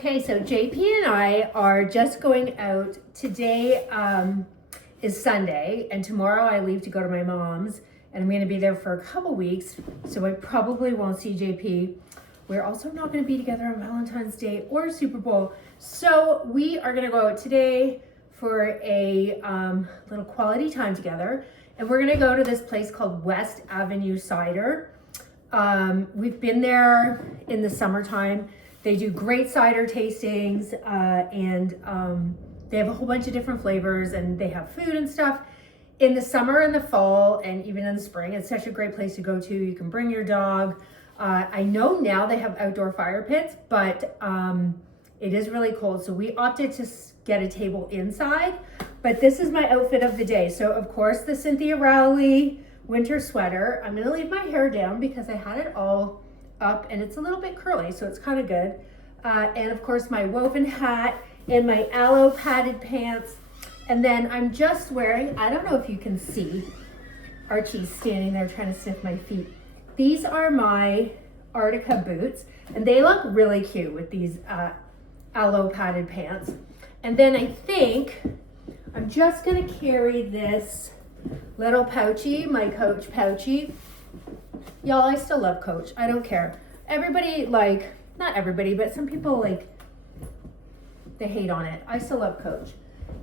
Okay, so JP and I are just going out. Today is Sunday, and tomorrow I leave to go to my mom's, and I'm going to be there for a couple weeks, so I probably won't see JP. We're also not going to be together on Valentine's Day or Super Bowl, so we are going to go out today for a little quality time together, and we're going to go to this place called West Avenue Cider. We've been there in the summertime. They do great cider tastings, and they have a whole bunch of different flavors, and they have food and stuff. In the summer and the fall, and even in the spring, it's such a great place to go to. You can bring your dog. I know now they have outdoor fire pits, but it is really cold. So we opted to get a table inside, but this is my outfit of the day. So of course the Cynthia Rowley winter sweater. I'm gonna leave my hair down because I had it all up and it's a little bit curly, so it's kind of good. And of course my woven hat and my aloe padded pants. And then I'm just wearing, I don't know if you can see, Archie's standing there trying to sniff my feet. These are my Arctica boots, and they look really cute with these aloe padded pants. And then I think I'm just gonna carry this little pouchy, my Coach pouchy. Y'all, I still love Coach. I don't care. Everybody, like, not everybody, but some people, like, they hate on it. I still love Coach.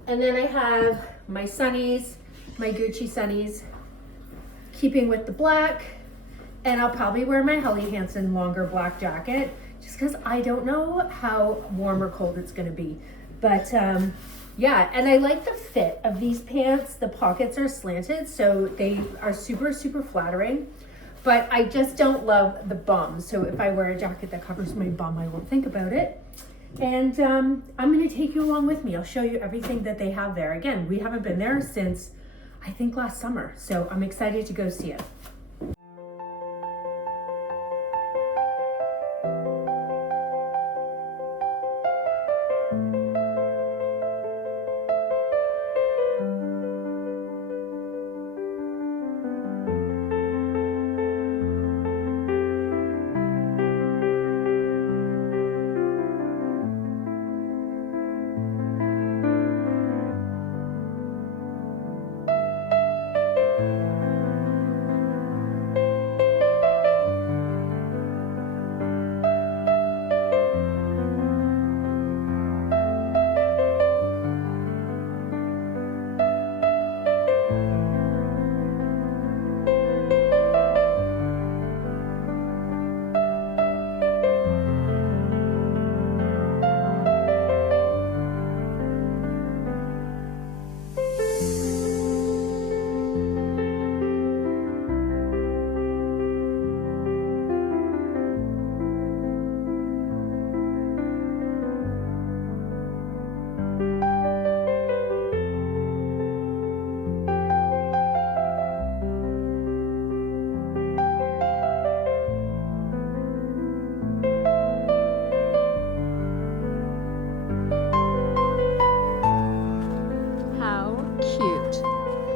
And then I have my sunnies, my Gucci sunnies, keeping with the black. And I'll probably wear my Helly Hansen longer black jacket just because I don't know how warm or cold it's going to be. But yeah, and I like the fit of these pants. The pockets are slanted, so they are super, super flattering. But I just don't love the bum. So if I wear a jacket that covers my bum, I won't think about it. And I'm going to take you along with me. I'll show you everything that they have there. Again, we haven't been there since, I think, last summer. So I'm excited to go see it.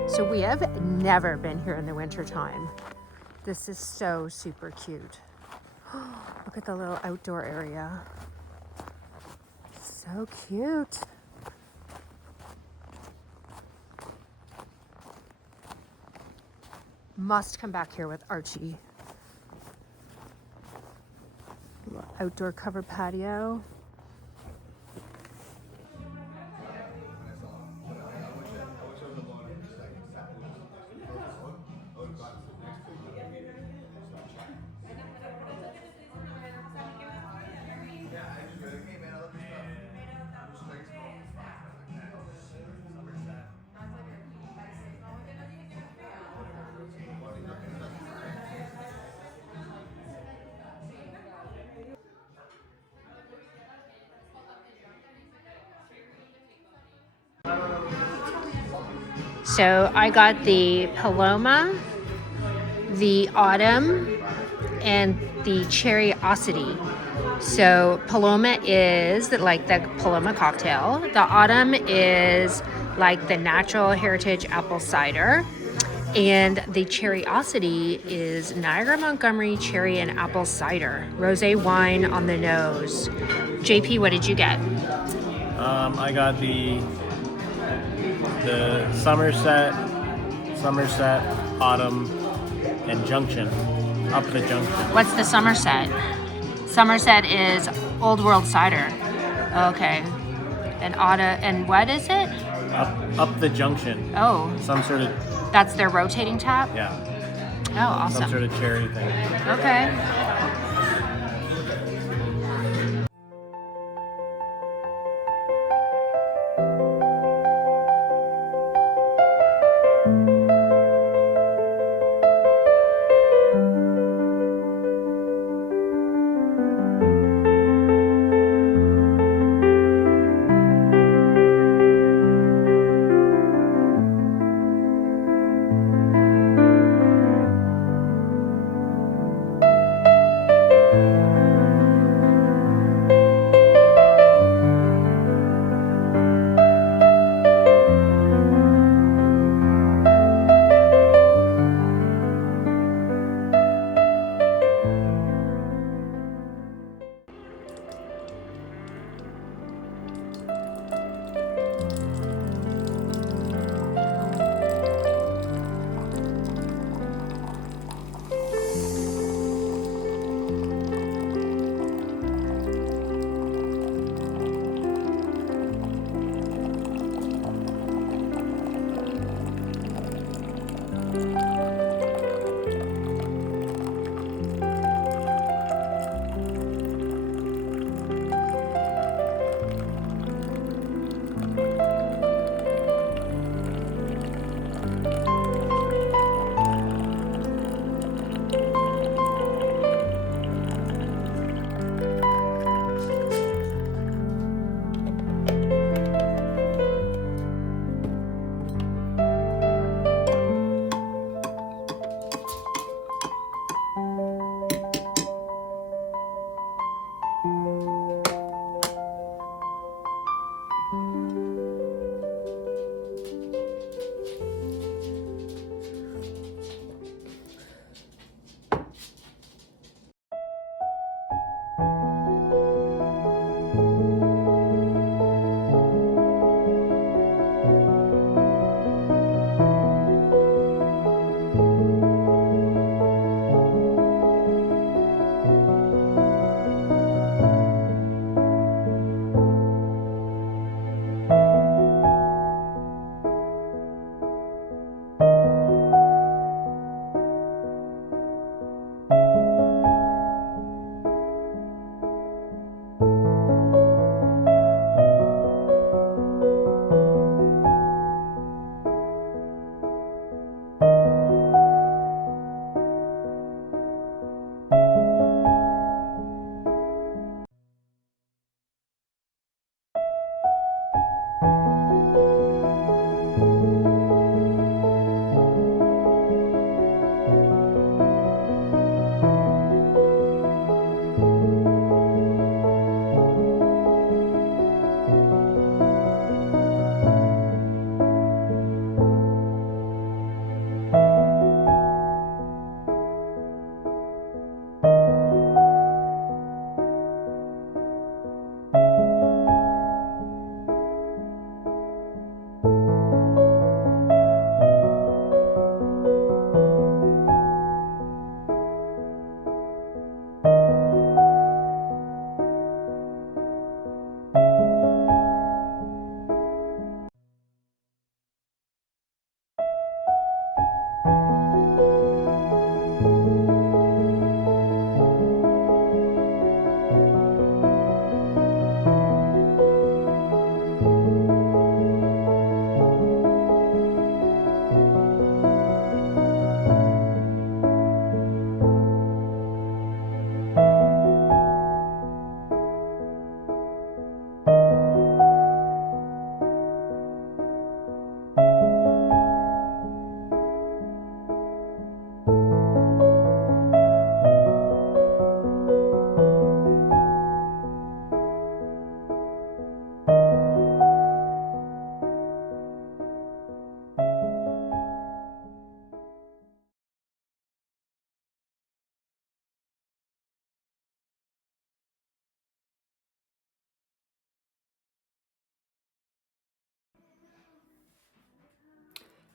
So we have never been here in the winter time. This is so super cute. Look at the little outdoor area. So cute. Must come back here with Archie. Little outdoor covered patio. So I got the Paloma, the Autumn, and the Cherryosity. So Paloma is like the Paloma cocktail. The Autumn is like the natural heritage apple cider. And the Cherryosity is Niagara Montgomery Cherry and Apple Cider. Rosé wine on the nose. JP, what did you get? I got the Somerset, Autumn, and Junction. Up the Junction. What's the Somerset? Somerset is Old World Cider. Okay. And what is it? Up the Junction. Oh. Some sort of... That's their rotating tap? Yeah. Oh, awesome. Some sort of cherry thing. Okay.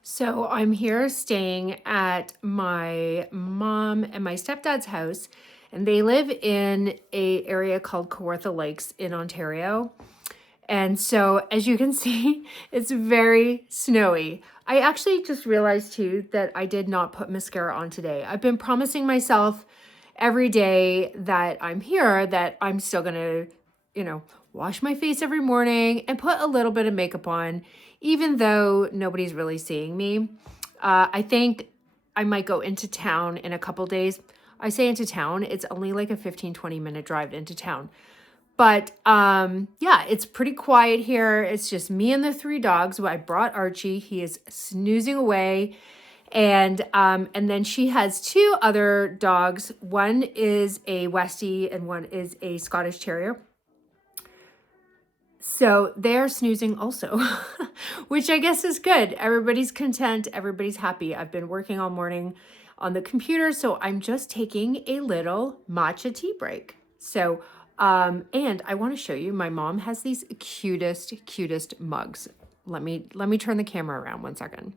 So I'm here staying at my mom and my stepdad's house, and they live in a area called Kawartha Lakes in Ontario. And so as you can see, it's very snowy. I actually just realized too that I did not put mascara on today. I've been promising myself every day that I'm here that I'm still gonna, wash my face every morning and put a little bit of makeup on, even though nobody's really seeing me. I think I might go into town in a couple days. I say into town, it's only like a 15-20 minute drive into town. But yeah, it's pretty quiet here. It's just me and the 3 dogs. I brought Archie. He is snoozing away. And then she has 2 other dogs. One is a Westie and one is a Scottish Terrier. So they're snoozing also, which I guess is good. Everybody's content. Everybody's happy. I've been working all morning on the computer, so I'm just taking a little matcha tea break. So, and I want to show you, my mom has these cutest mugs. Let me turn the camera around 1 second.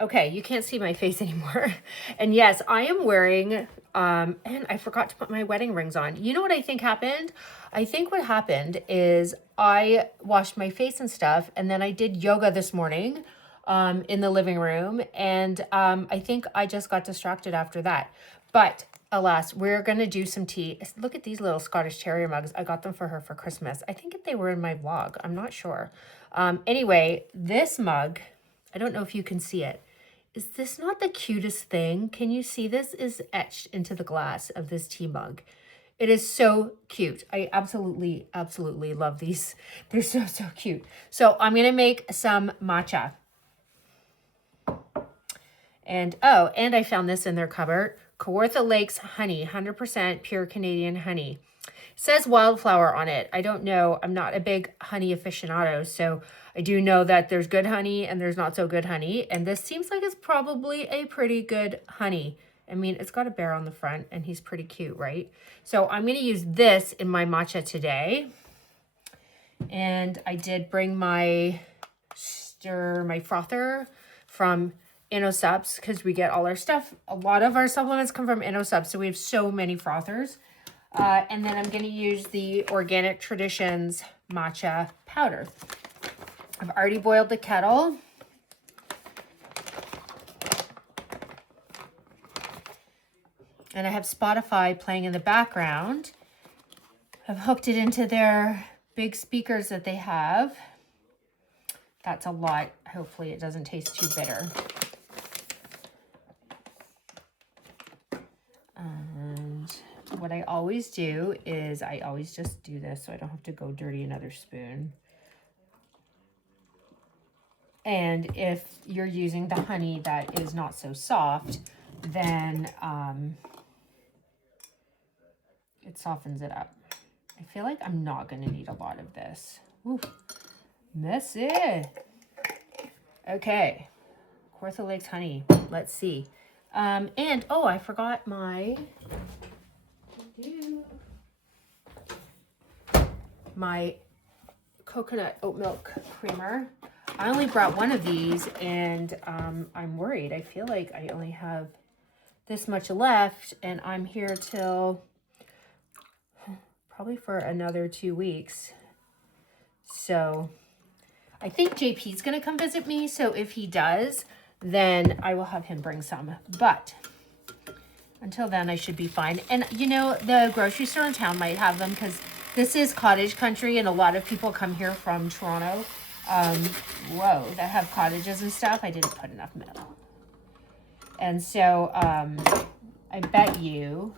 Okay, you can't see my face anymore. And yes, I am wearing, and I forgot to put my wedding rings on. You know what I think happened? I think what happened is I washed my face and stuff, and then I did yoga this morning in the living room, and I think I just got distracted after that. But alas, we're gonna do some tea. Look at these little Scottish Terrier mugs. I got them for her for Christmas. I think they were in my vlog. I'm not sure. Anyway, this mug, I don't know if you can see it. Is this not the cutest thing? Can you see this is etched into the glass of this tea mug? It is so cute. I absolutely love these. They're so cute. So I'm gonna make some matcha. And oh, and I found this in their cupboard. Kawartha Lakes honey, 100% pure Canadian honey. It says wildflower on it. I don't know. I'm not a big honey aficionado, so I do know that there's good honey and there's not so good honey. And this seems like it's probably a pretty good honey. I mean, it's got a bear on the front and he's pretty cute, right? So I'm going to use this in my matcha today. And I did bring my frother from InnoSubs because we get all our stuff. A lot of our supplements come from InnoSubs, so we have so many frothers. And then I'm going to use the Organic Traditions matcha powder. I've already boiled the kettle. And I have Spotify playing in the background. I've hooked it into their big speakers that they have. That's a lot. Hopefully it doesn't taste too bitter. And what I always do is I always just do this so I don't have to go dirty another spoon. And if you're using the honey that is not so soft, then it softens it up. I feel like I'm not going to need a lot of this. Ooh, messy. Okay, Kawartha Lakes honey. Let's see. And oh, I forgot my coconut oat milk creamer. I only brought one of these, and I'm worried. I feel like I only have this much left, and I'm here till probably for another 2 weeks. So I think JP's gonna come visit me, so if he does, then I will have him bring some. But until then, I should be fine. And you know, the grocery store in town might have them because this is cottage country, and a lot of people come here from Toronto. That have cottages and stuff. I didn't put enough milk. And so I bet you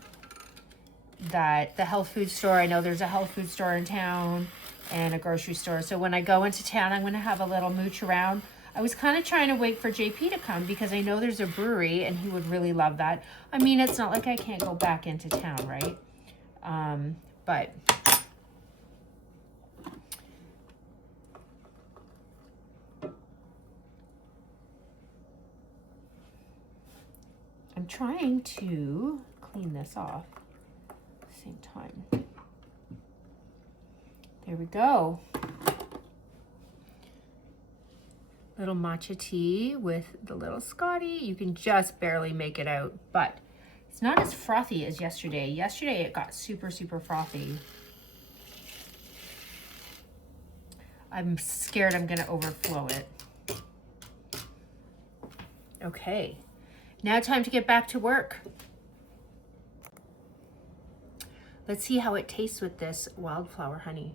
that the health food store, I know there's a health food store in town and a grocery store. So when I go into town, I'm going to have a little mooch around. I was kind of trying to wait for JP to come because I know there's a brewery and he would really love that. I mean, it's not like I can't go back into town, right? But I'm trying to clean this off at the same time. There we go. Little matcha tea with the little Scotty. You can just barely make it out, but it's not as frothy as yesterday. Yesterday it got super, super frothy. I'm scared I'm gonna overflow it. Okay, now time to get back to work. Let's see how it tastes with this wildflower honey.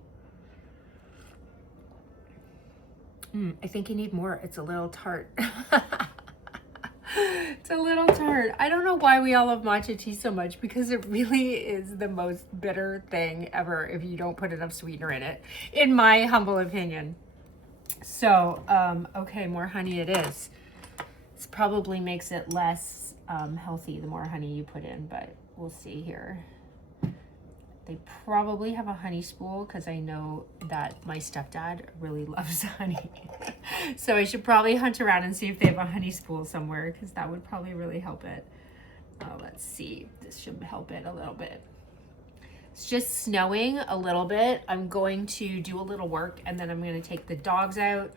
I think you need more. It's a little tart. It's a little tart. I don't know why we all love matcha tea so much, because it really is the most bitter thing ever if you don't put enough sweetener in it, in my humble opinion. So, okay, more honey it is. This probably makes it less healthy the more honey you put in, but we'll see here. They probably have a honey spool, because I know that my stepdad really loves honey. So I should probably hunt around and see if they have a honey spool somewhere, because that would probably really help it. Let's see, this should help it a little bit. It's just snowing a little bit. I'm going to do a little work, and then I'm going to take the dogs out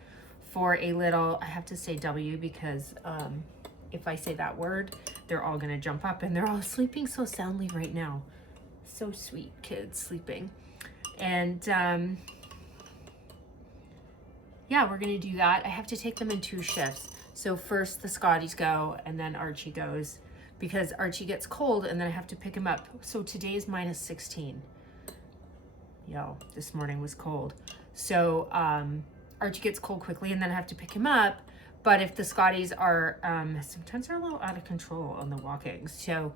for a little, I have to say W, because if I say that word, they're all going to jump up, and they're all sleeping so soundly right now. So sweet, kids sleeping. And yeah, we're gonna do that. I have to take them in 2 shifts. So first the Scotties go, and then Archie goes, because Archie gets cold and then I have to pick him up. So today is minus 16. Yo, this morning was cold. So Archie gets cold quickly, and then I have to pick him up. But if the Scotties are, sometimes they're a little out of control on the walking. So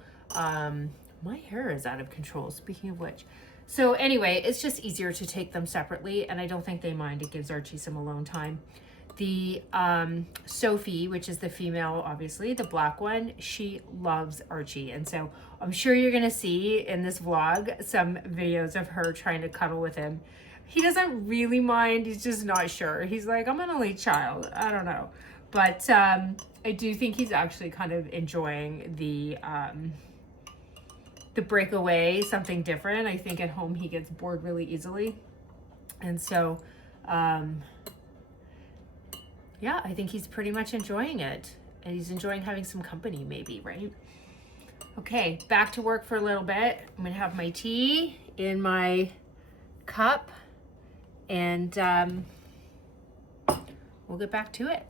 my hair is out of control, speaking of which. So anyway, it's just easier to take them separately, and I don't think they mind. It gives Archie some alone time. The Sophie, which is the female, obviously, the black one, she loves Archie. And so I'm sure you're gonna see in this vlog some videos of her trying to cuddle with him. He doesn't really mind, he's just not sure. He's like, I'm an only child, I don't know. But I do think he's actually kind of enjoying the breakaway, something different. I think at home he gets bored really easily. And so, yeah, I think he's pretty much enjoying it. And he's enjoying having some company maybe, right? Okay, back to work for a little bit. I'm gonna have my tea in my cup, and we'll get back to it.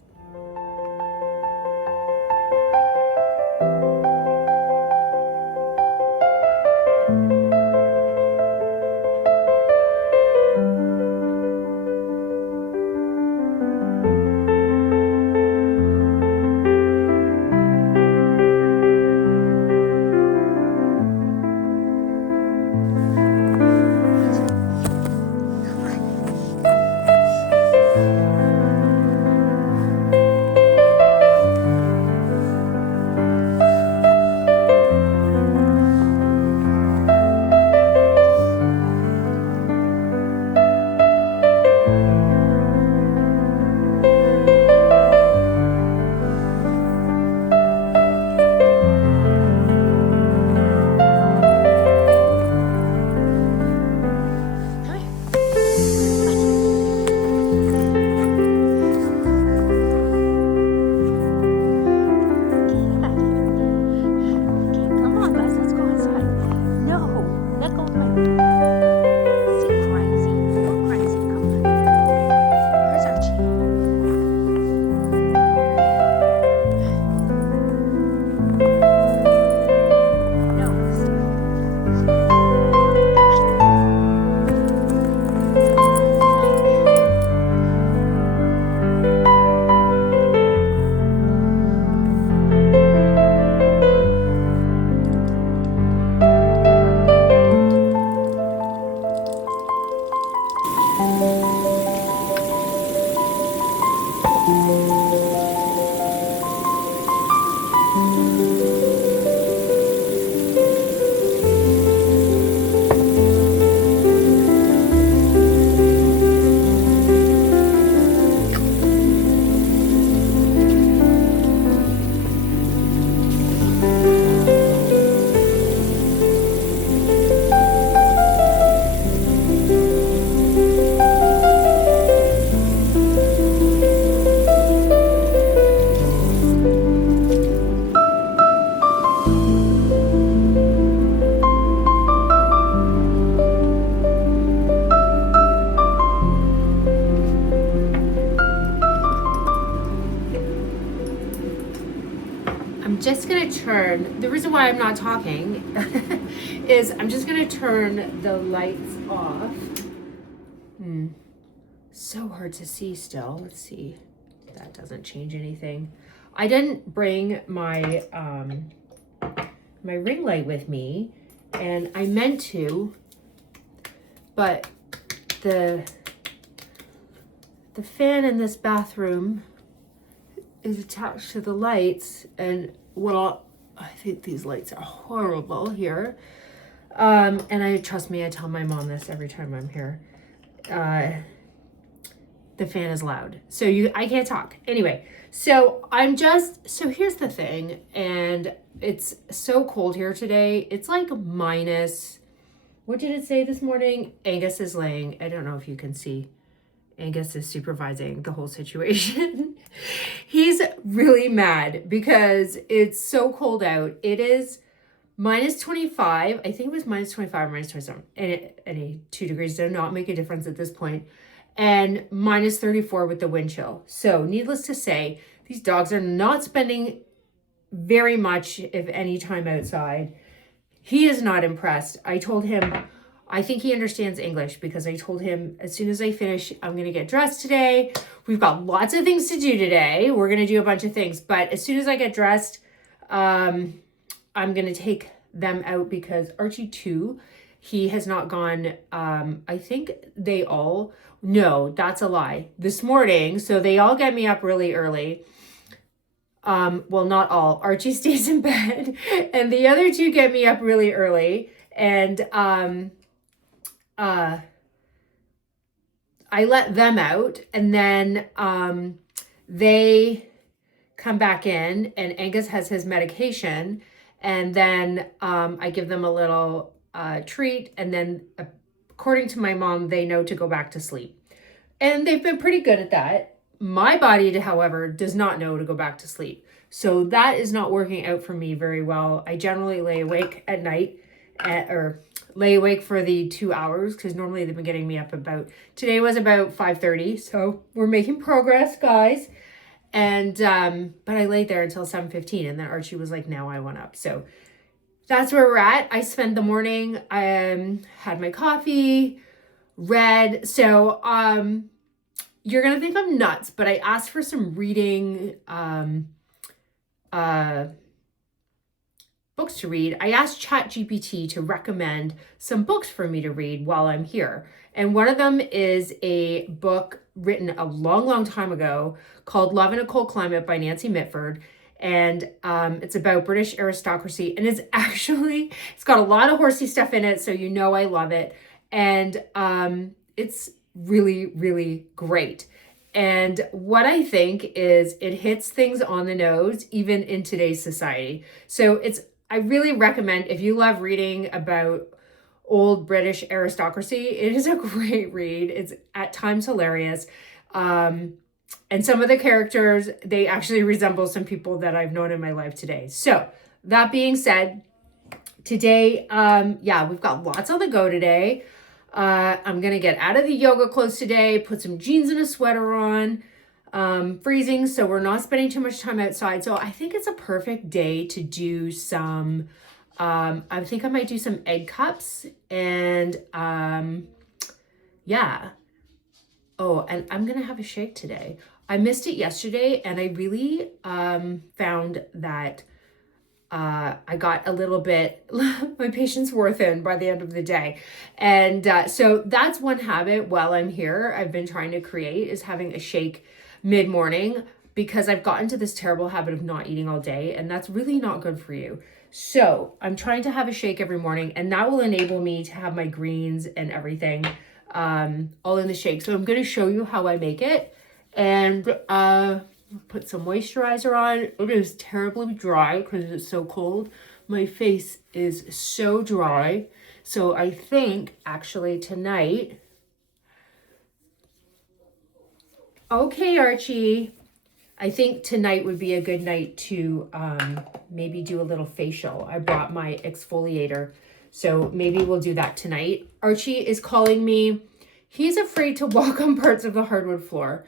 I'm just gonna turn, the reason why I'm not talking is I'm just gonna turn the lights off. So hard to see still. Let's see. That doesn't change anything. I didn't bring my my ring light with me, and I meant to, but the fan in this bathroom is attached to the lights, and well, I think these lights are horrible here. And trust me, I tell my mom this every time I'm here. The fan is loud, so I can't talk. Anyway, so here's the thing, and it's so cold here today. It's like minus, what did it say this morning? Angus is laying, I don't know if you can see. Angus is supervising the whole situation. He's really mad because it's so cold out. It is minus 25. I think it was minus 25 or minus 27. And any 2 degrees does not make a difference at this point. And minus 34 with the wind chill. So needless to say, these dogs are not spending very much, if any, time outside. He is not impressed. I told him, I think he understands English because I told him as soon as I finish, I'm going to get dressed today. We've got lots of things to do today. We're going to do a bunch of things. But as soon as I get dressed, I'm going to take them out because Archie too, he has not gone. I think no, that's a lie. This morning, so they all get me up really early. Well, not all. Archie stays in bed and the other 2 get me up really early. And I let them out, and then they come back in, and Angus has his medication, and then I give them a little treat, and then according to my mom, they know to go back to sleep. And they've been pretty good at that. My body, however, does not know to go back to sleep. So that is not working out for me very well. I generally lay awake at night or lay awake for the 2 hours because normally they've been getting me up today was about 5:30. So we're making progress, guys. And, but I laid there until 7:15, and then Archie was like, now I want up. So that's where we're at. I spent the morning, had my coffee, read. So, you're going to think I'm nuts, but I asked for some reading, books to read. I asked ChatGPT to recommend some books for me to read while I'm here. And one of them is a book written a long, long time ago called Love in a Cold Climate by Nancy Mitford. And it's about British aristocracy. And it's got a lot of horsey stuff in it. So you know I love it. And it's really, really great. And what I think is it hits things on the nose, even in today's society. So I really recommend, if you love reading about old British aristocracy, it is a great read. It's at times hilarious. And some of the characters, they actually resemble some people that I've known in my life today. So that being said, today, we've got lots on the go today. I'm going to get out of the yoga clothes today, put some jeans and a sweater on, freezing. So we're not spending too much time outside. So I think it's a perfect day to do some, I think I might do some egg cups and, Oh, and I'm going to have a shake today. I missed it yesterday, and I really found that I got a little bit, my patience wore thin by the end of the day. And so that's one habit while I'm here I've been trying to create, is having a shake mid-morning, because I've gotten to this terrible habit of not eating all day, and that's really not good for you. So I'm trying to have a shake every morning, and that will enable me to have my greens and everything all in the shake. So I'm going to show you how I make it, and put some moisturizer on. It is terribly dry because it's so cold. My face is so dry. So I think actually tonight, okay, Archie, I think tonight would be a good night to maybe do a little facial. I brought my exfoliator, so maybe we'll do that tonight. Archie is calling me. He's afraid to walk on parts of the hardwood floor.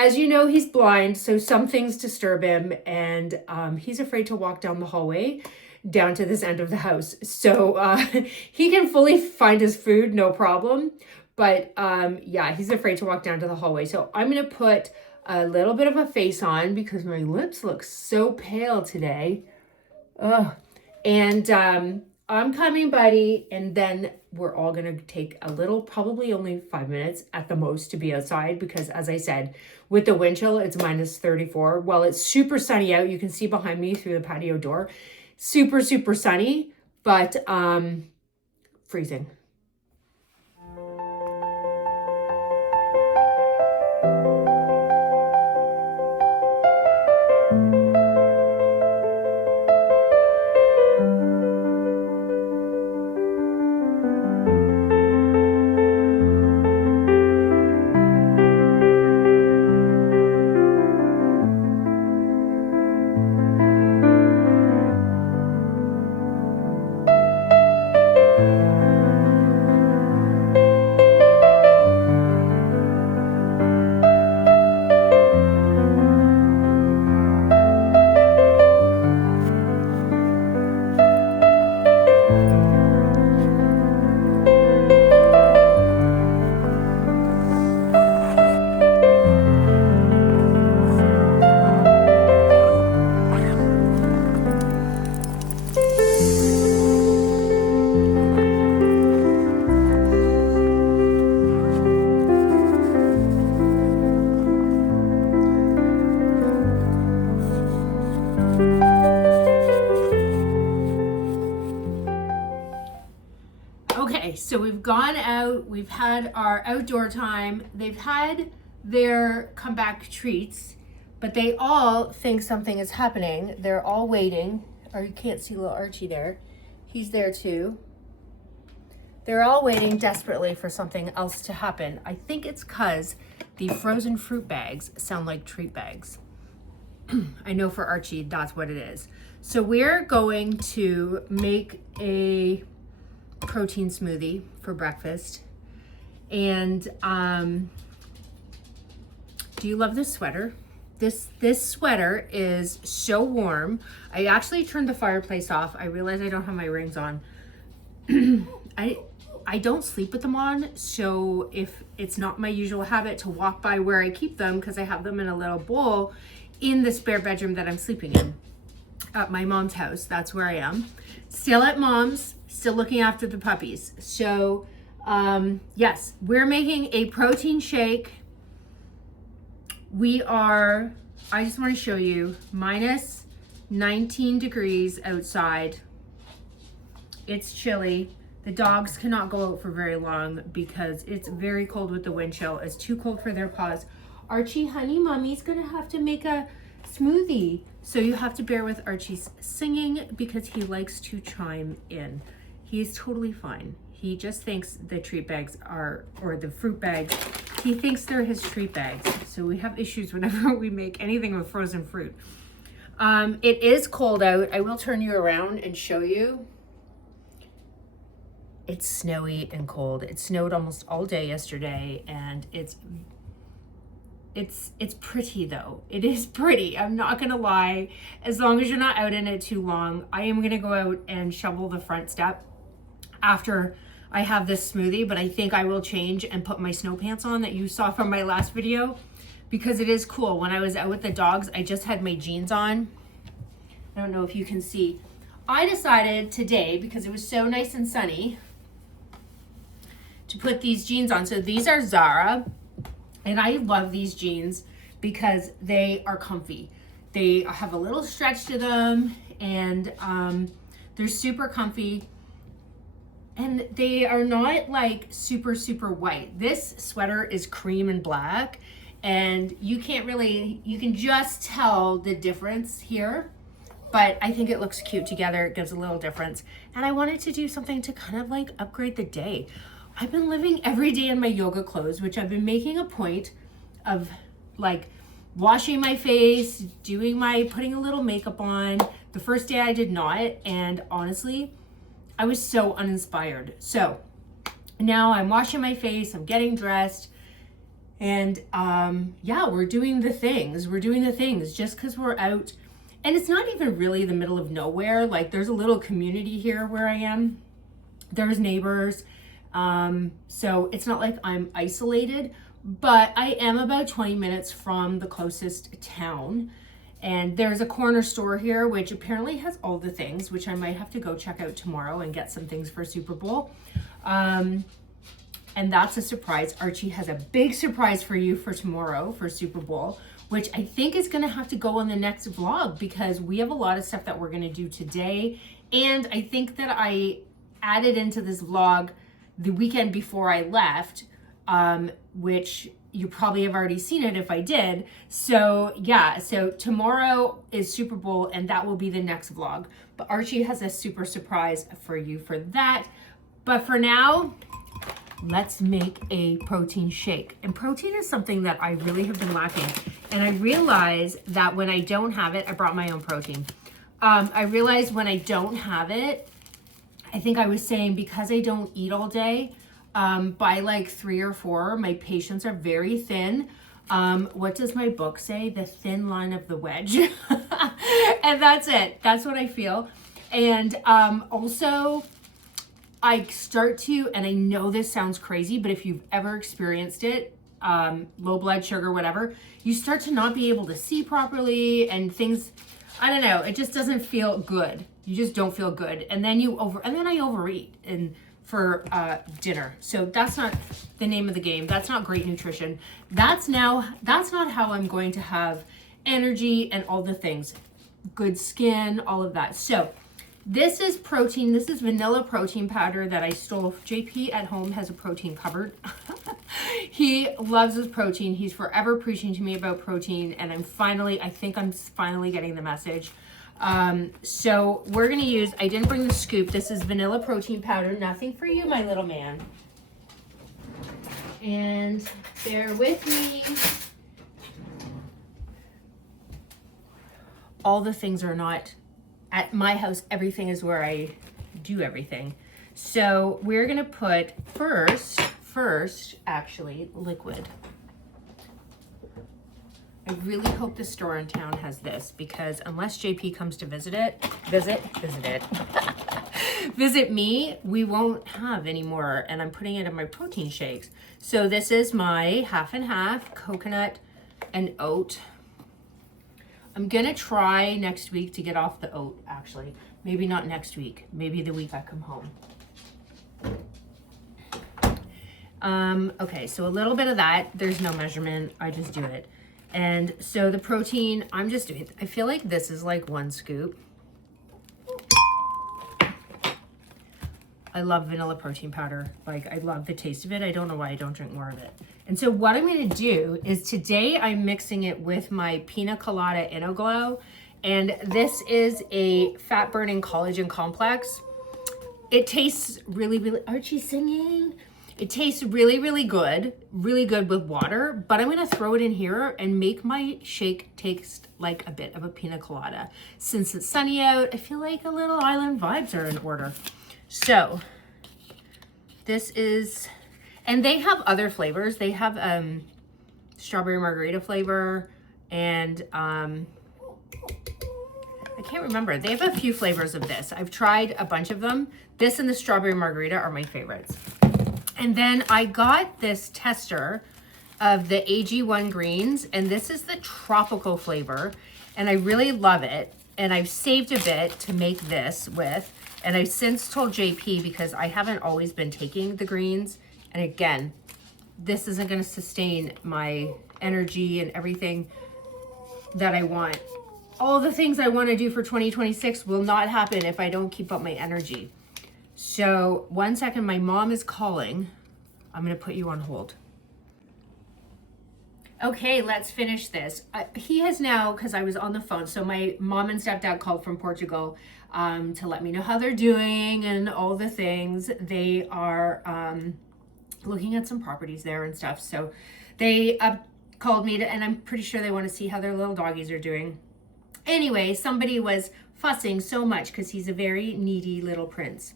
as you know, he's blind, so some things disturb him, and he's afraid to walk down the hallway down to this end of the house. So he can fully find his food, no problem. But yeah, he's afraid to walk down to the hallway. So I'm going to put a little bit of a face on because my lips look so pale today. Ugh. And I'm coming, buddy. And then we're all going to take a little, probably only 5 minutes at the most to be outside. Because as I said, with the wind chill, it's minus 34. Well, it's super sunny out. You can see behind me through the patio door. Super, super sunny, but freezing. Okay, so we've gone out, we've had our outdoor time, they've had their comeback treats, but they all think something is happening. They're all waiting, or you can't see little Archie there. He's there too. They're all waiting desperately for something else to happen. I think it's because the frozen fruit bags sound like treat bags. I know for Archie, that's what it is. So we're going to make a protein smoothie for breakfast. And do you love this sweater? This sweater is so warm. I actually turned the fireplace off. I realized I don't have my rings on. I don't sleep with them on, so if it's not my usual habit to walk by where I keep them, because I have them in a little bowl in the spare bedroom that I'm sleeping in at my mom's house. That's where I am. Still at mom's, still looking after the puppies. So yes, we're making a protein shake. I just want to show you, minus 19 degrees outside. It's chilly. The dogs cannot go out for very long because it's very cold with the wind chill. It's too cold for their paws. Archie, honey, mommy's gonna have to make a smoothie. So you have to bear with Archie's singing because he likes to chime in. He's totally fine. He just thinks the treat bags are, or the fruit bags, he thinks they're his treat bags. So we have issues whenever we make anything with frozen fruit. It is cold out. I will turn you around and show you. It's snowy and cold. It snowed almost all day yesterday, and it's pretty though. It is pretty. I'm not gonna lie. As long as you're not out in it too long, I am gonna go out and shovel the front step after I have this smoothie, but I think I will change and put my snow pants on that you saw from my last video because it is cool. When I was out with the dogs, I just had my jeans on. I don't know if you can see. I decided today, because it was so nice and sunny, to put these jeans on. So these are Zara, and I love these jeans because they are comfy. They have a little stretch to them, and they're super comfy, and they are not like super, super white. This sweater is cream and black, and you can just tell the difference here, but I think it looks cute together. It gives a little difference, and I wanted to do something to kind of like upgrade the day. I've been living every day in my yoga clothes, which I've been making a point of like washing my face, putting a little makeup on. The first day I did not, and honestly, I was so uninspired. So now I'm washing my face, I'm getting dressed, And yeah, we're doing the things. We're doing the things just because we're out. And it's not even really the middle of nowhere. Like, there's a little community here where I am. There's neighbors. So it's not like I'm isolated, but I am about 20 minutes from the closest town. And there's a corner store here, which apparently has all the things, which I might have to go check out tomorrow and get some things for Super Bowl. And that's a surprise. Archie has a big surprise for you for tomorrow for Super Bowl, which I think is going to have to go on the next vlog because we have a lot of stuff that we're going to do today. And I think that I added into this vlog the weekend before I left, which you probably have already seen it if I did. So yeah, so tomorrow is Super Bowl and that will be the next vlog. But Archie has a super surprise for you for that. But for now, let's make a protein shake. And protein is something that I really have been lacking. And I realize that when I don't have it, I brought my own protein. I realized when I don't have it, I think I was saying because I don't eat all day, by like 3 or 4, my patients are very thin. What does my book say? The thin line of the wedge. And that's it. That's what I feel. And also, I start to, and I know this sounds crazy, but if you've ever experienced it, low blood sugar, whatever, you start to not be able to see properly and things, I don't know, it just doesn't feel good. You just don't feel good. And then I overeat and for dinner. So that's not the name of the game. That's not great nutrition. That's not how I'm going to have energy and all the things. Good skin, all of that. So this is protein. This is vanilla protein powder that I stole. JP at home has a protein cupboard. He loves his protein. He's forever preaching to me about protein. And I think I'm finally getting the message. So we're going to use, I didn't bring the scoop. This is vanilla protein powder. Nothing for you, my little man. And bear with me. All the things are not at my house. Everything is where I do everything. So we're going to put first, actually, liquid. I really hope the store in town has this because unless JP comes to visit me, we won't have any more. And I'm putting it in my protein shakes. So this is my half and half coconut and oat. I'm gonna try next week to get off the oat, actually. Maybe not next week, maybe the week I come home. Okay, so a little bit of that. There's no measurement, I just do it. And so the protein, I'm just doing, I feel like this is like 1 scoop. I love vanilla protein powder. Like, I love the taste of it. I don't know why I don't drink more of it. And so what I'm going to do is today I'm mixing it with my Pina Colada InnoGlow. And this is a fat burning collagen complex. It tastes really, Archie's singing. It tastes really good with water, but I'm gonna throw it in here and make my shake taste like a bit of a pina colada. Since it's sunny out, I feel like a little island vibes are in order. So this is, and they have other flavors. They have strawberry margarita flavor and I can't remember. They have a few flavors of this. I've tried a bunch of them. This and the strawberry margarita are my favorites. And then I got this tester of the AG1 greens, and this is the tropical flavor, and I really love it. And I've saved a bit to make this with, and I've since told JP because I haven't always been taking the greens. And again, this isn't gonna sustain my energy and everything that I want. All the things I wanna do for 2026 will not happen if I don't keep up my energy. So 1 second, my mom is calling. I'm gonna put you on hold. Okay, let's finish this. He has now, because I was on the phone, so my mom and stepdad called from Portugal to let me know how they're doing and all the things. They are looking at some properties there and stuff. So they called me and I'm pretty sure they want to see how their little doggies are doing. Anyway, somebody was fussing so much because he's a very needy little prince.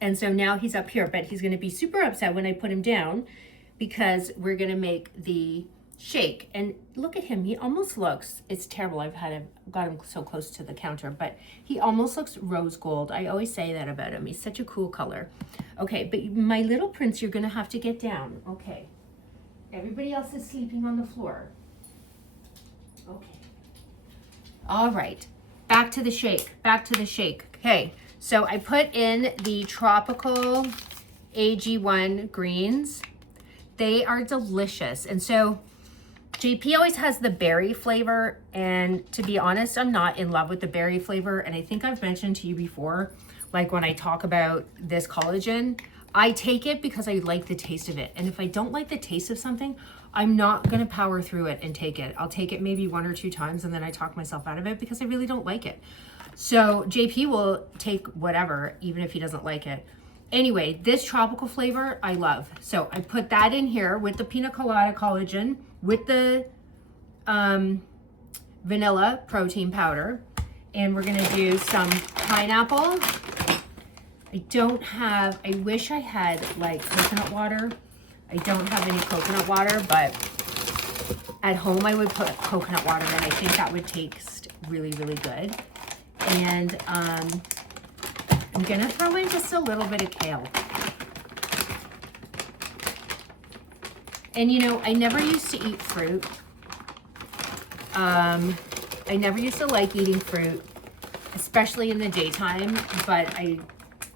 And so now he's up here, but he's going to be super upset when I put him down because we're gonna make the shake. And look at him, he almost looks, it's terrible, got him so close to the counter, but he almost looks rose gold. I always say that about him, he's such a cool color. Okay, but my little prince, you're gonna have to get down. Okay, everybody else is sleeping on the floor. Okay, all right, back to the shake. Okay, so I put in the tropical AG1 greens. They are delicious. And so JP always has the berry flavor, and to be honest, I'm not in love with the berry flavor. And I think I've mentioned to you before, like when I talk about this collagen, I take it because I like the taste of it. And if I don't like the taste of something, I'm not gonna power through it and take it. I'll take it maybe 1 or 2 times and then I talk myself out of it because I really don't like it. So JP will take whatever, even if he doesn't like it. Anyway, this tropical flavor I love. So I put that in here with the pina colada collagen, with the vanilla protein powder. And we're gonna do some pineapple. I wish I had like coconut water. I don't have any coconut water, but at home I would put coconut water in. I think that would taste really, really good. And I'm gonna throw in just a little bit of kale. And you know, I never used to eat fruit. I never used to like eating fruit, especially in the daytime, but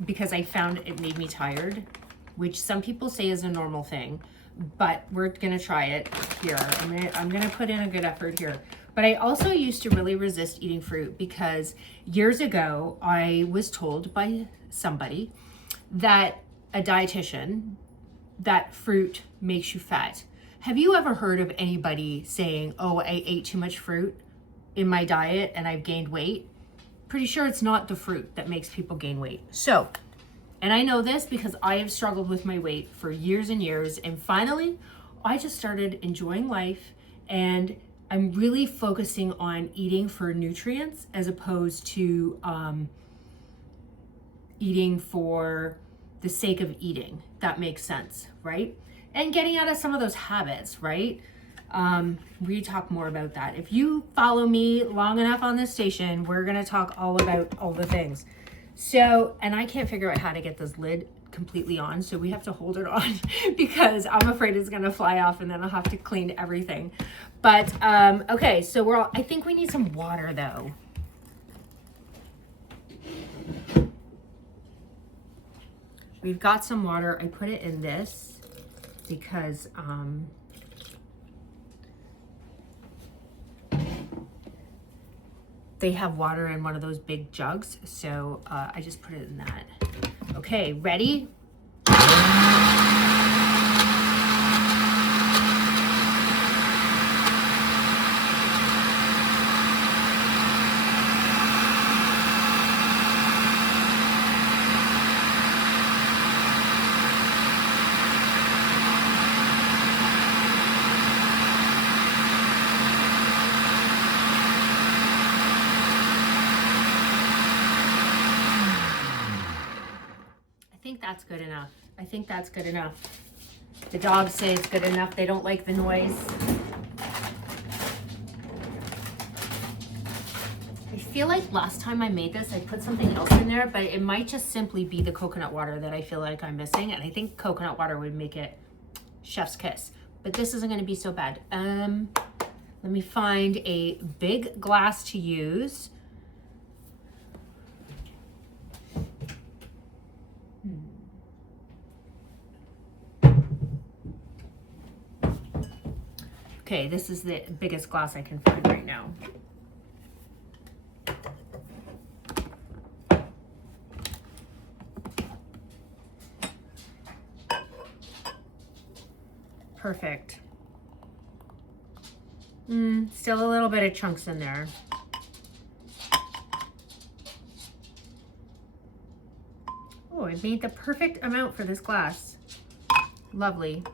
because I found it made me tired, which some people say is a normal thing, but we're gonna try it here. I'm gonna put in a good effort here. But I also used to really resist eating fruit because years ago, I was told by somebody, that a dietitian, that fruit makes you fat. Have you ever heard of anybody saying, oh, I ate too much fruit in my diet and I've gained weight? Pretty sure it's not the fruit that makes people gain weight. So, and I know this because I have struggled with my weight for years and years. And finally, I just started enjoying life, and I'm really focusing on eating for nutrients as opposed to eating for the sake of eating. That makes sense, right? And getting out of some of those habits, right? We talk more about that. If you follow me long enough on this station, we're gonna talk all about all the things. So, and I can't figure out how to get this lid completely on, so we have to hold it on because I'm afraid it's gonna fly off and then I'll have to clean everything. But okay, so I think we need some water though. We've got some water. I put it in this because they have water in one of those big jugs, so I just put it in that. Okay, ready? That's good enough. I think that's good enough. The dogs say it's good enough. They don't like the noise. I feel like last time I made this, I put something else in there, but it might just simply be the coconut water that I feel like I'm missing. And I think coconut water would make it chef's kiss, but this isn't going to be so bad. Let me find a big glass to use. Okay, this is the biggest glass I can find right now. Perfect. Still a little bit of chunks in there. Oh, I made the perfect amount for this glass. Lovely.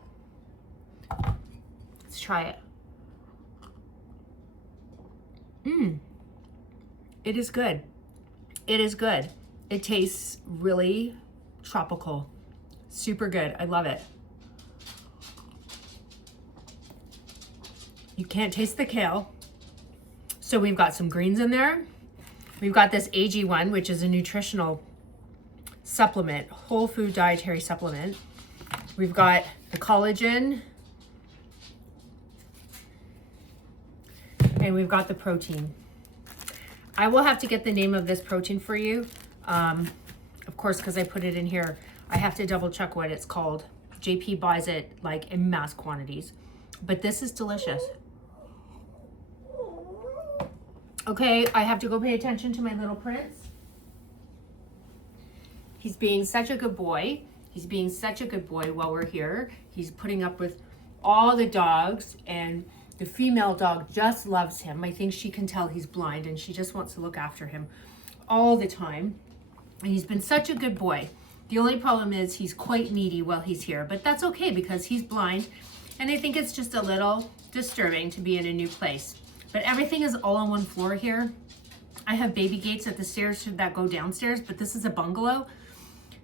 Let's try it. It is good. It is good. It tastes really tropical. Super good. I love it. You can't taste the kale. So we've got some greens in there. We've got this AG1, which is a nutritional supplement, whole food dietary supplement. We've got the collagen. And we've got the protein. I will have to get the name of this protein for you. Of course, because I put it in here, I have to double check what it's called. JP buys it like in mass quantities. But this is delicious. Okay, I have to go pay attention to my little prince. He's being such a good boy. He's being such a good boy while we're here. He's putting up with all the dogs, and the female dog just loves him. I think she can tell he's blind and she just wants to look after him all the time. And he's been such a good boy. The only problem is he's quite needy while he's here, but that's okay because he's blind. And I think it's just a little disturbing to be in a new place. But everything is all on one floor here. I have baby gates at the stairs that go downstairs, but this is a bungalow.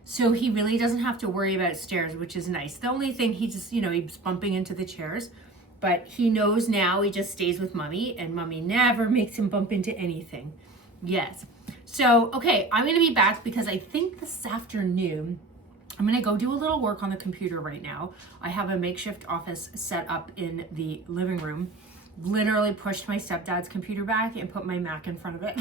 So he really doesn't have to worry about stairs, which is nice. The only thing, he just, he's bumping into the chairs, but he knows now he just stays with mommy, and mommy never makes him bump into anything. Yes. So, okay, I'm gonna be back because I think this afternoon, I'm gonna go do a little work on the computer right now. I have a makeshift office set up in the living room. Literally pushed my stepdad's computer back and put my Mac in front of it.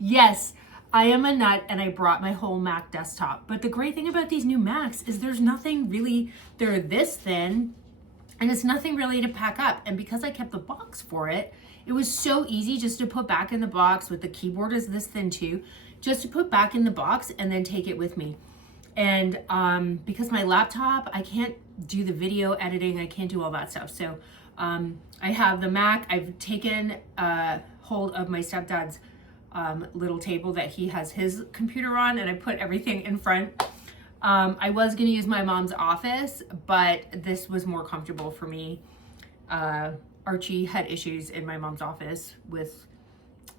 Yes, I am a nut and I brought my whole Mac desktop. But the great thing about these new Macs is there's nothing really, they're this thin and it's nothing really to pack up. And because I kept the box for it, it was so easy just to put back in the box. With the keyboard is this thin too, just to put back in the box and then take it with me. And because my laptop, I can't do the video editing, I can't do all that stuff. So I have the Mac. I've taken hold of my stepdad's little table that he has his computer on, and I put everything in front. I was gonna use my mom's office, but this was more comfortable for me. Archie had issues in my mom's office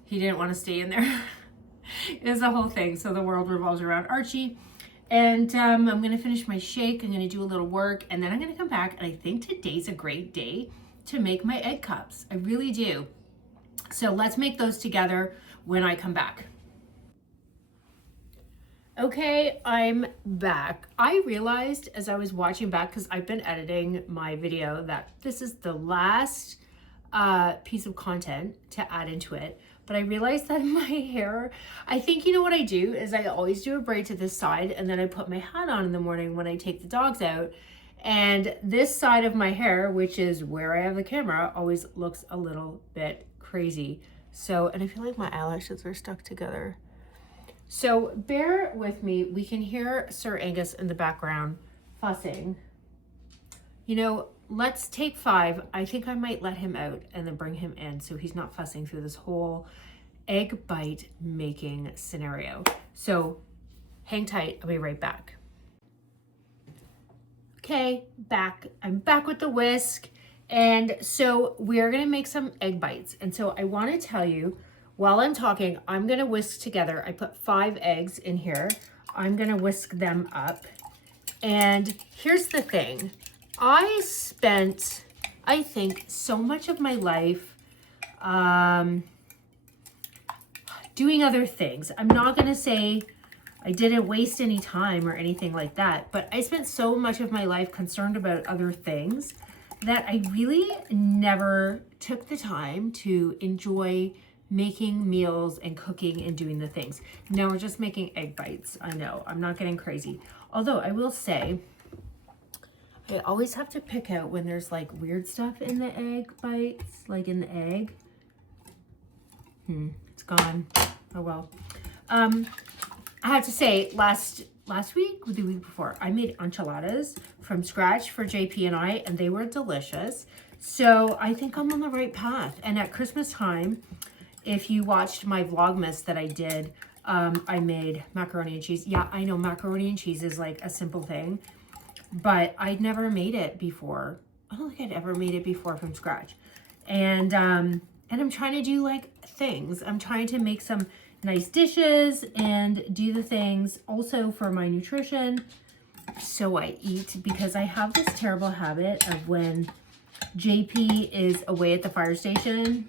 he didn't want to stay in there. It was a whole thing. So the world revolves around Archie. And I'm gonna finish my shake. I'm gonna do a little work, and then I'm gonna come back, and I think today's a great day to make my egg cups. I really do. So let's make those together when I come back. Okay, I'm back. I realized as I was watching back, because I've been editing my video, that this is the last piece of content to add into it. But I realized that my hair, I think, what I do is I always do a braid to this side, and then I put my hat on in the morning when I take the dogs out. And this side of my hair, which is where I have the camera, always looks a little bit crazy. So, and I feel like my eyelashes are stuck together. So bear with me. We can hear Sir Angus in the background fussing. Let's take 5. I think I might let him out and then bring him in so he's not fussing through this whole egg bite making scenario. So hang tight. I'll be right back. Okay, back. I'm back with the whisk. And so we're going to make some egg bites. And so I want to tell you, while I'm talking, I'm going to whisk together. I put 5 eggs in here. I'm going to whisk them up. And here's the thing. I spent, I think, so much of my life doing other things. I'm not going to say I didn't waste any time or anything like that, but I spent so much of my life concerned about other things that I really never took the time to enjoy making meals and cooking and doing the things. Now we're just making egg bites. I know, I'm not getting crazy. Although I will say, I always have to pick out when there's like weird stuff in the egg bites, like in the egg. It's gone. Oh well. I have to say, last week or the week before, I made enchiladas from scratch for JP and I, and they were delicious. So I think I'm on the right path. And at Christmas time, if you watched my Vlogmas that I did, I made macaroni and cheese. Yeah, I know macaroni and cheese is like a simple thing, but I'd never made it before. I don't think I'd ever made it before from scratch. And I'm trying to do like things. I'm trying to make some nice dishes and do the things also for my nutrition. So I eat, because I have this terrible habit of when JP is away at the fire station,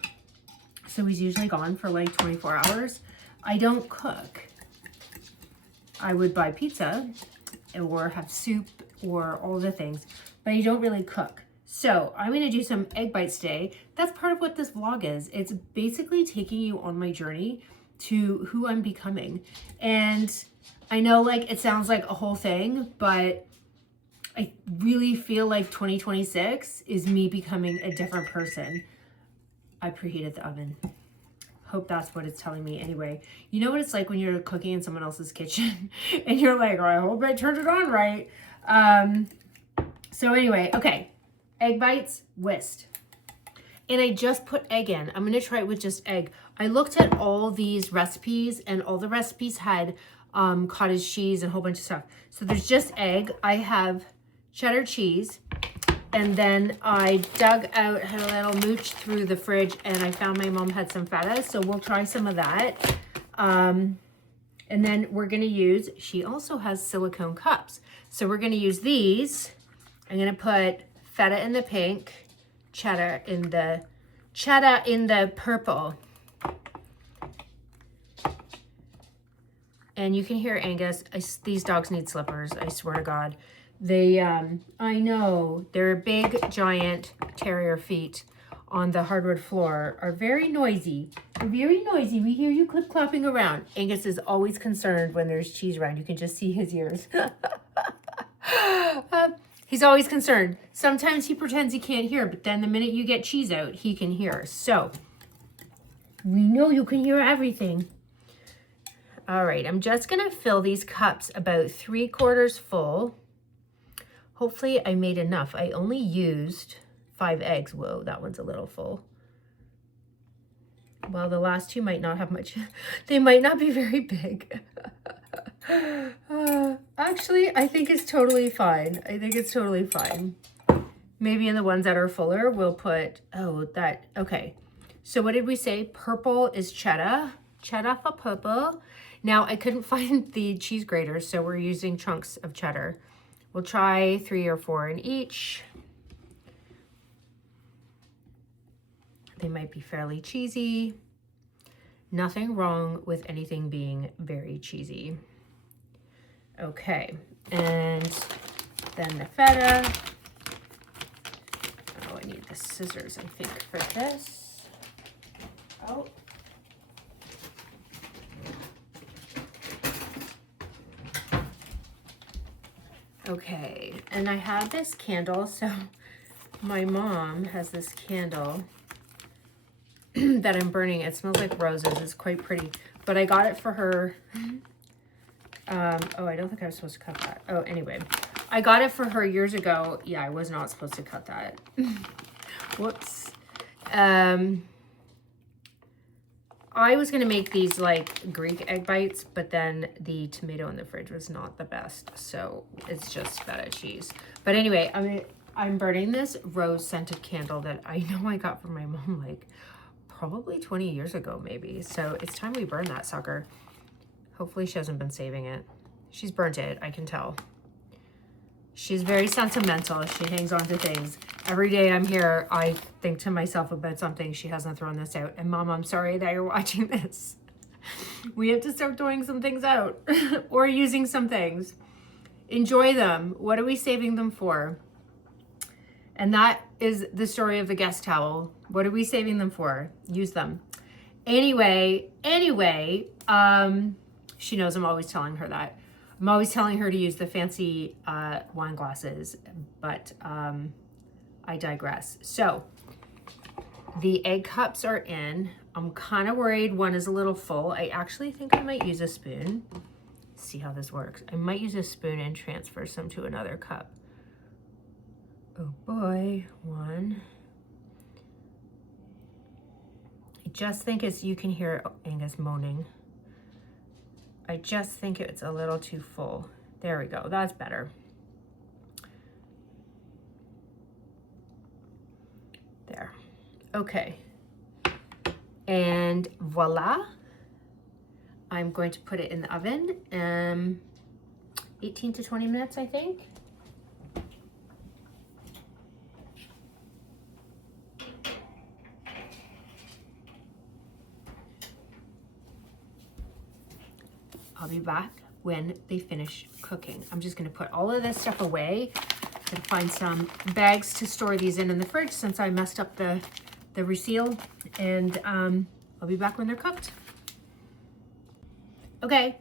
so he's usually gone for like 24 hours. I don't cook. I would buy pizza or have soup or all the things, but I don't really cook. So I'm gonna do some egg bites today. That's part of what this vlog is. It's basically taking you on my journey to who I'm becoming. And I know like it sounds like a whole thing, but I really feel like 2026 is me becoming a different person. I preheated the oven. Hope that's what it's telling me anyway. You know what it's like when you're cooking in someone else's kitchen and you're like, oh, I hope I turned it on right. So anyway, okay. Egg bites, whisk. And I just put egg in. I'm gonna try it with just egg. I looked at all these recipes and all the recipes had cottage cheese and a whole bunch of stuff. So there's just egg. I have cheddar cheese, and then I dug out, had a little mooch through the fridge, and I found my mom had some feta, so we'll try some of that. And then we're gonna use, she also has silicone cups, so we're gonna use these. I'm gonna put feta in the pink, cheddar in the purple. And you can hear Angus, these dogs need slippers, I swear to God. They, I know, their big, giant terrier feet on the hardwood floor are very noisy. They're very noisy. We hear you clip-clopping around. Angus is always concerned when there's cheese around. You can just see his ears. He's always concerned. Sometimes he pretends he can't hear, but then the minute you get cheese out, he can hear. So, we know you can hear everything. All right, I'm just gonna fill these cups about 3/4 full. Hopefully I made enough. I only used 5 eggs. Whoa, that one's a little full. Well, the last two might not have much. They might not be very big. Actually, I think it's totally fine. I think it's totally fine. Maybe in the ones that are fuller, we'll put, okay. So what did we say? Purple is cheddar. Cheddar for purple. Now, I couldn't find the cheese grater, so we're using chunks of cheddar. We'll try 3 or 4 in each. They might be fairly cheesy. Nothing wrong with anything being very cheesy. Okay, and then the feta. Oh, I need the scissors, I think, for this. Oh. Okay, and I have this candle, so my mom has this candle that I'm burning. It smells like roses. It's quite pretty, but I got it for her. Oh, I don't think I was supposed to cut that. Oh, anyway, I got it for her years ago. Yeah, I was not supposed to cut that. Whoops. I was gonna make these like Greek egg bites, but then the tomato in the fridge was not the best, so it's just feta cheese. But anyway, I'm burning this rose scented candle that I know I got from my mom like probably 20 years ago maybe. So it's time we burn that sucker. Hopefully she hasn't been saving it. She's burnt it, I can tell. She's very sentimental. She hangs on to things. Every day I'm here, I think to myself about something. She hasn't thrown this out. And Mom, I'm sorry that you're watching this. We have to start throwing some things out or using some things. Enjoy them. What are we saving them for? And that is the story of the guest towel. What are we saving them for? Use them. Anyway, she knows I'm always telling her that. I'm always telling her to use the fancy wine glasses, but I digress. So the egg cups are in. I'm kind of worried one is a little full. I actually think I might use a spoon. See how this works. I might use a spoon and transfer some to another cup. Oh boy, one. I just think you can hear Angus moaning. I just think it's a little too full. There we go, that's better. There, okay. And voila. I'm going to put it in the oven, 18 to 20 minutes, I think. I'll be back when they finish cooking. I'm just gonna put all of this stuff away. I'm gonna find some bags to store these in the fridge since I messed up the reseal, and I'll be back when they're cooked. Okay,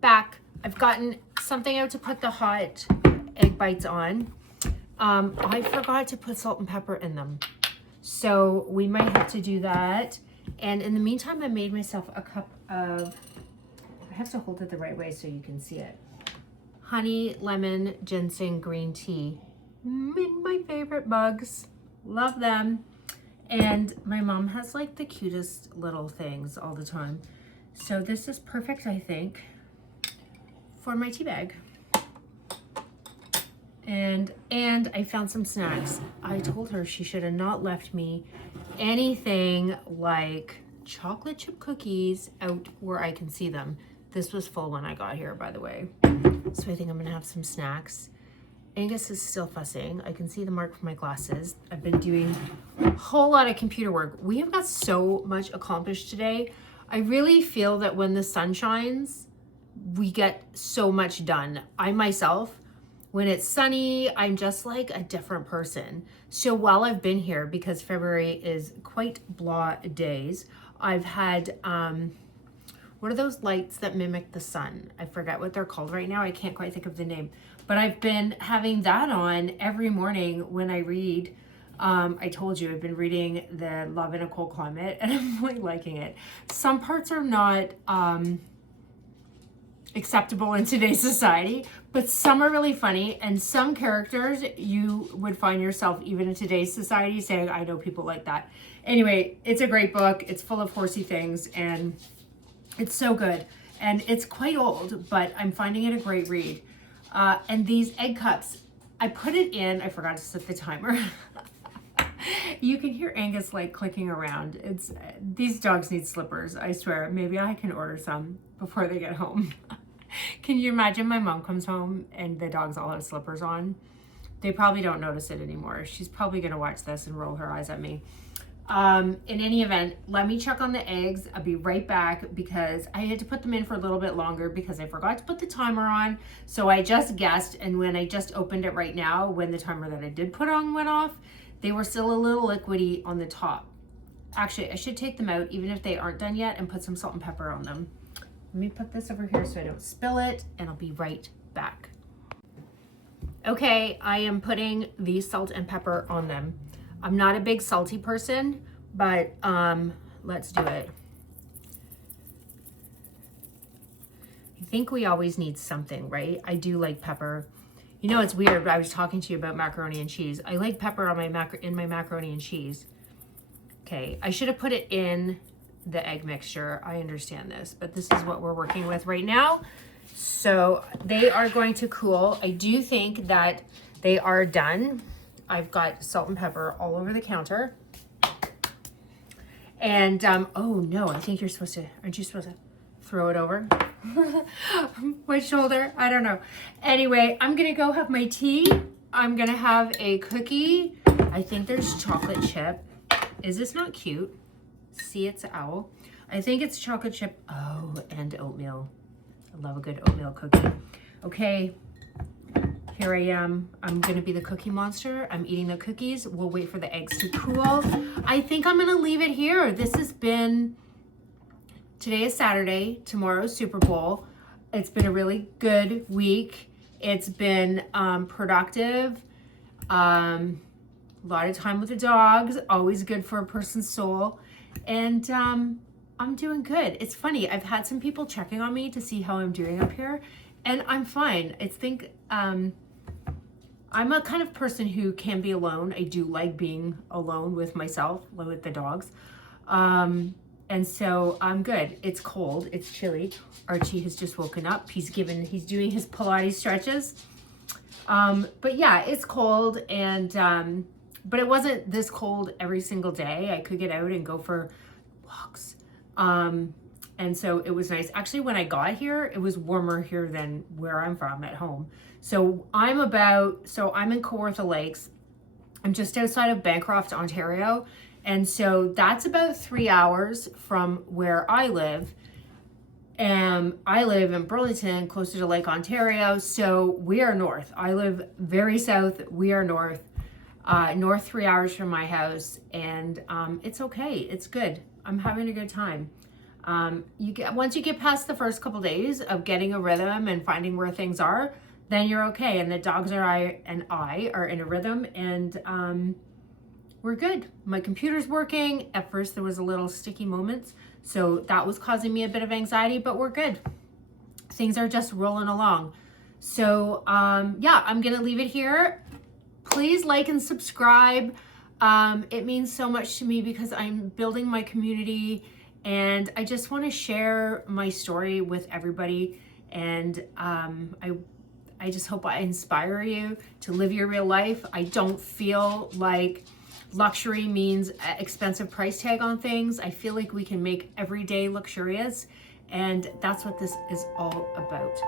back. I've gotten something out to put the hot egg bites on. I forgot to put salt and pepper in them, so we might have to do that. And in the meantime, I made myself a cup of, I have to hold it the right way so you can see it, honey, lemon, ginseng, green tea. My favorite mugs. Love them. And my mom has like the cutest little things all the time. So this is perfect, I think, for my tea bag. And I found some snacks. I told her she should have not left me anything like chocolate chip cookies out where I can see them. This was full when I got here, by the way. So I think I'm gonna have some snacks. Angus is still fussing. I can see the mark from my glasses. I've been doing a whole lot of computer work. We have got so much accomplished today. I really feel that when the sun shines, we get so much done. I myself, when it's sunny, I'm just like a different person. So while I've been here, because February is quite blah days, I've had, what are those lights that mimic the sun? I forget what they're called right now. I can't quite think of the name. But I've been having that on every morning when I read. I told you I've been reading the Love in a Cold Climate, and I'm really liking it. Some parts are not acceptable in today's society, but some are really funny, and some characters you would find yourself even in today's society saying, I know people like that. Anyway, it's a great book. It's full of horsey things, and it's so good. And it's quite old, but I'm finding it a great read. And these egg cups, I put it in, I forgot to set the timer. You can hear Angus like clicking around. These dogs need slippers, I swear. Maybe I can order some before they get home. Can you imagine my mom comes home and the dogs all have slippers on? They probably don't notice it anymore. She's probably gonna watch this and roll her eyes at me. In any event, let me check on the eggs. I'll be right back because I had to put them in for a little bit longer because I forgot to put the timer on. So I just guessed, and when I just opened it right now, when the timer that I did put on went off, they were still a little liquidy on the top. Actually, I should take them out even if they aren't done yet and put some salt and pepper on them. Let me put this over here so I don't spill it, and I'll be right back. Okay, I am putting the salt and pepper on them. I'm not a big salty person, but let's do it. I think we always need something, right? I do like pepper. You know, it's weird, but I was talking to you about macaroni and cheese. I like pepper on my macaroni and cheese. Okay, I should have put it in the egg mixture. I understand this, but this is what we're working with right now. So they are going to cool. I do think that they are done. I've got salt and pepper all over the counter. And, oh no, I think you're supposed to, aren't you supposed to throw it over my shoulder? I don't know. Anyway, I'm gonna go have my tea. I'm gonna have a cookie. I think there's chocolate chip. Is this not cute? See, it's an owl. I think it's chocolate chip. Oh, and oatmeal. I love a good oatmeal cookie. Okay, here I am. I'm gonna be the cookie monster. I'm eating the cookies. We'll wait for the eggs to cool. I think I'm gonna leave it here. This has been, today is Saturday, tomorrow's Super Bowl. It's been a really good week. It's been productive. A lot of time with the dogs, always good for a person's soul. And I'm doing good. It's funny, I've had some people checking on me to see how I'm doing up here, and I'm fine. I think I'm a kind of person who can be alone. I do like being alone with myself, with the dogs. And so I'm good. It's cold, it's chilly. Archie has just woken up. He's doing his Pilates stretches. But yeah, it's cold, and but it wasn't this cold every single day. I could get out and go for walks. And so it was nice. Actually, when I got here, it was warmer here than where I'm from at home. So I'm in Kawartha Lakes. I'm just outside of Bancroft, Ontario. And so that's about 3 hours from where I live. And I live in Burlington, closer to Lake Ontario, so we are north. I live very south, we are north. North 3 hours from my house, and it's okay, it's good. I'm having a good time. Once you get past the first couple days of getting a rhythm and finding where things are, then you're okay. And the dogs and I are in a rhythm, and we're good. My computer's working. At first there was a little sticky moments, so that was causing me a bit of anxiety, but we're good. Things are just rolling along. So yeah, I'm gonna leave it here. Please like and subscribe. It means so much to me because I'm building my community, and I just want to share my story with everybody. And I just hope I inspire you to live your real life. I don't feel like luxury means expensive price tag on things. I feel like we can make every day luxurious, and that's what this is all about.